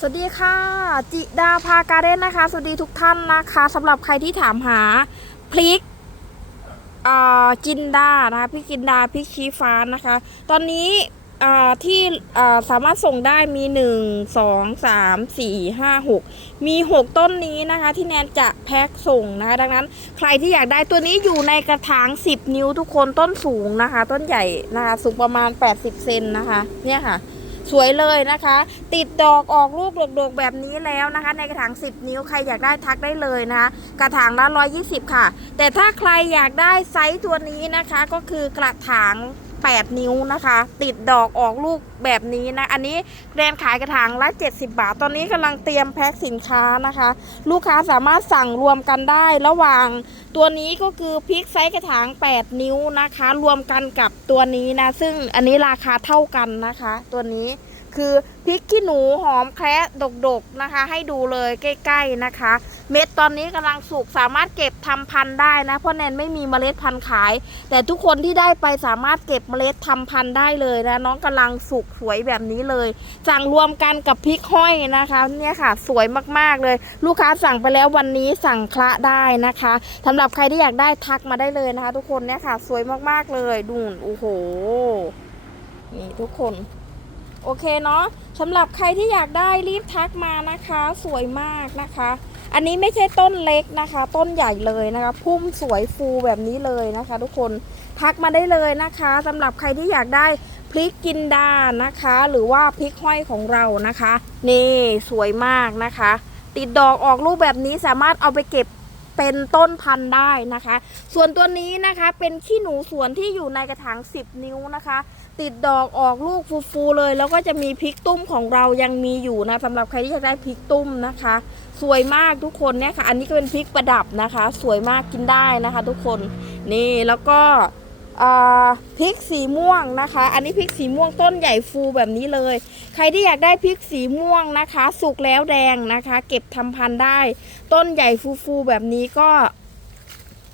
สวัสดีค่ะ จิดาพาการเด้นนะคะ สวัสดีทุกท่านนะคะสำหรับใครที่ถามหาพริกอ่าจินดานะคะพริกจินดาพริกชี้ฟ้านะคะ ตอนนี้อ่าที่อ่าสามารถส่งได้มี 1 2 3 4 5 6 มี 6 ต้นนี้นะคะที่แนนจะแพ็คส่งนะคะ ดังนั้นใครที่อยากได้ตัวนี้อยู่ในกระถาง 10 นิ้วทุกคนต้นสูงนะคะ ต้นใหญ่นะคะ สูงประมาณ 80 เซนนะคะ เนี่ยค่ะ สวยเลยนะคะ ติดดอกออกลูกดกๆแบบนี้แล้วนะคะ ในกระถาง 10 นิ้วใครอยากได้ทักได้เลยนะคะ กระถางละ 120 ค่ะ แต่ถ้าใครอยากได้ไซส์ตัวนี้นะคะก็คือกระถาง 8 นิ้วนะคะ ติดดอกออกลูกแบบนี้นะ อันนี้แรนขายกระถางละ 70 บาท ตอนนี้กำลังเตรียมแพ็คสินค้านะคะ ลูกค้าสามารถสั่งรวมกันได้ระหว่าง ตัวนี้ก็คือพริกไซส์กระถาง 8 นิ้วนะคะ รวมกันกับตัวนี้นะ ซึ่งอันนี้ราคาเท่ากันนะคะ ตัวนี้คือพริกขี้หนูหอมแคระดกๆนะคะ ให้ดูเลยใกล้ ๆนะคะ เม็ดตอนนี้กำลังสุกสามารถเก็บทำพันธุ์ได้นะ เพราะแนนไม่มีเมล็ดพันธุ์ขาย แต่ทุกคนที่ได้ไปสามารถเก็บเมล็ดทำพันธุ์ได้เลยนะ น้องกำลังสุกสวยแบบนี้เลยสั่งรวมกันกับพริกห้อยนะคะ เนี่ยค่ะ สวยมากๆเลย ลูกค้าสั่งไปแล้ววันนี้สั่งคละได้นะคะสำหรับใครที่อยากได้ทักมาได้เลยนะคะ ทุกคนเนี่ยค่ะ สวยมากๆเลยดูนโอ้โหนี่ทุกคนโอเคเนาะสำหรับใครที่อยากได้รีบทักมานะคะ สวยมากนะคะ อันนี้ไม่ใช่ต้นเล็กนะคะ ต้นใหญ่เลยนะคะพุ่มสวยฟูแบบนี้เลยนะคะ ทุกคนทักมาได้เลยนะคะสำหรับใครที่อยากได้พริกกินดานะคะ หรือว่าพริกห้อยของเรานะคะ นี่สวยมากนะคะ ติดดอกออกลูกแบบนี้สามารถเอาไปเก็บ เป็นต้นพันธุ์ได้นะคะ ส่วนตัวนี้นะคะเป็นขี้หนูสวนที่อยู่ในกระถาง 10 นิ้วนะคะ ติดดอกออกลูกฟูๆเลย แล้วก็จะมีพริกตุ้มของเรายังมีอยู่นะสำหรับใครที่อยากได้พริกตุ้มนะคะ สวยมากทุกคนเนี่ยค่ะ อันนี้ก็เป็นพริกประดับนะคะ สวยมากกินได้นะคะ ทุกคนนี่แล้วก็ พริกสีม่วงนะคะ อันนี้พริกสีม่วงต้นใหญ่ฟูแบบนี้เลย ใครที่อยากได้พริกสีม่วงนะคะ สุกแล้วแดงนะคะ เก็บทำพันธุ์ได้ ต้นใหญ่ฟูๆแบบนี้ก็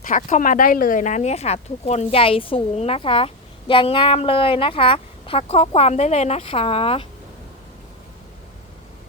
ทักเข้ามาได้เลยนะเนี่ยค่ะ ทุกคนใหญ่สูงนะคะ อย่างงามเลยนะคะ ทักข้อความได้เลยนะคะ